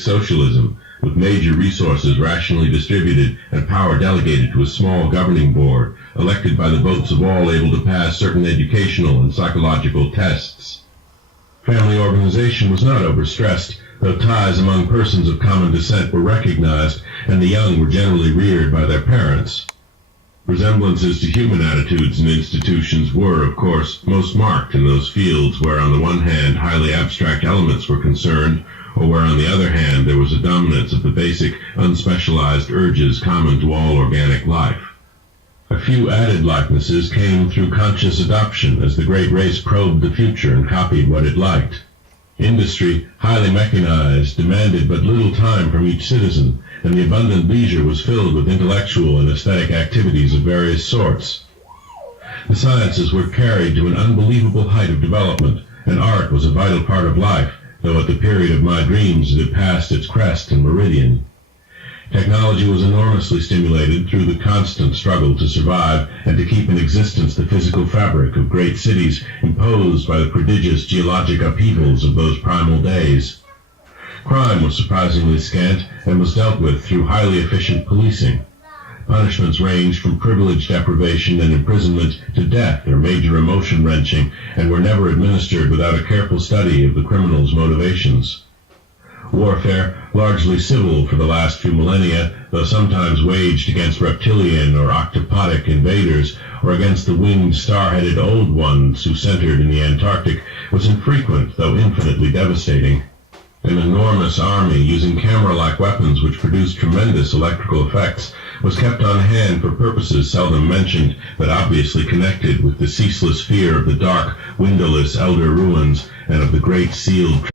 socialism, with major resources rationally distributed and power delegated to a small governing board, elected by the votes of all able to pass certain educational and psychological tests. Family organization was not overstressed, though ties among persons of common descent were recognized, and the young were generally reared by their parents. Resemblances to human attitudes and institutions were, of course, most marked in those fields where on the one hand highly abstract elements were concerned, or where on the other hand there was a dominance of the basic, unspecialized urges common to all organic life. A few added likenesses came through conscious adoption as the great race probed the future and copied what it liked. Industry, highly mechanized, demanded but little time from each citizen, and the abundant leisure was filled with intellectual and aesthetic activities of various sorts. The sciences were carried to an unbelievable height of development, and art was a vital part of life, though at the period of my dreams it had passed its crest and meridian. Technology was enormously stimulated through the constant struggle to survive and to keep in existence the physical fabric of great cities imposed by the prodigious geologic upheavals of those primal days. Crime was surprisingly scant and was dealt with through highly efficient policing. Punishments ranged from privilege deprivation and imprisonment to death or major emotion wrenching, and were never administered without a careful study of the criminal's motivations. Warfare, largely civil for the last few millennia, though sometimes waged against reptilian or octopodic invaders, or against the winged star-headed old ones who centered in the Antarctic, was infrequent though infinitely devastating. An enormous army using camera-like weapons which produced tremendous electrical effects was kept on hand for purposes seldom mentioned, but obviously connected with the ceaseless fear of the dark, windowless elder ruins and of the great sealed